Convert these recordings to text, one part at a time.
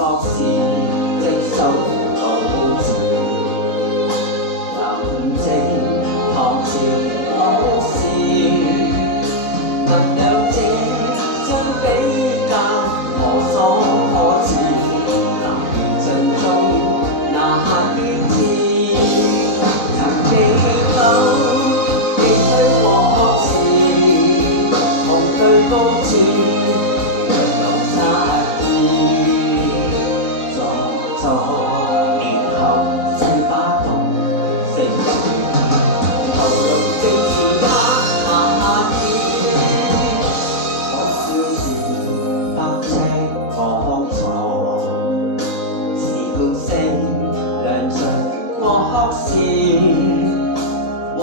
各是即手到字，林靜唐朝可笑，能兩者相比較，何所可似？南園盡中那端字，曾記否？記虛往事，同對高處，讓路失意。座年後世把動，成頭腦正是他下次。可笑是百尺我床，笑聲亮着我哭笑。或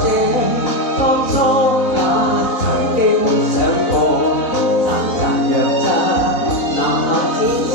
者當初也曾經想過，殘殘弱質那天使。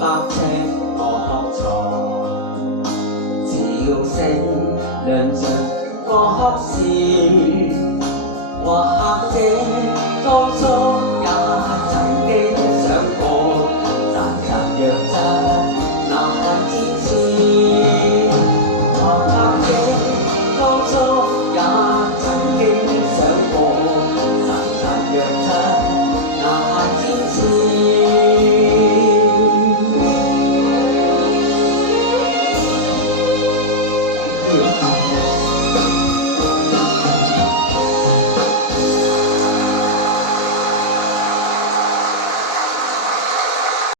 百尺我床，笑聲亮着我哭笑。或者當初也曾經想過，殘殘弱質那天使。或者當初也曾經想過，殘殘弱質那天使。Yeah.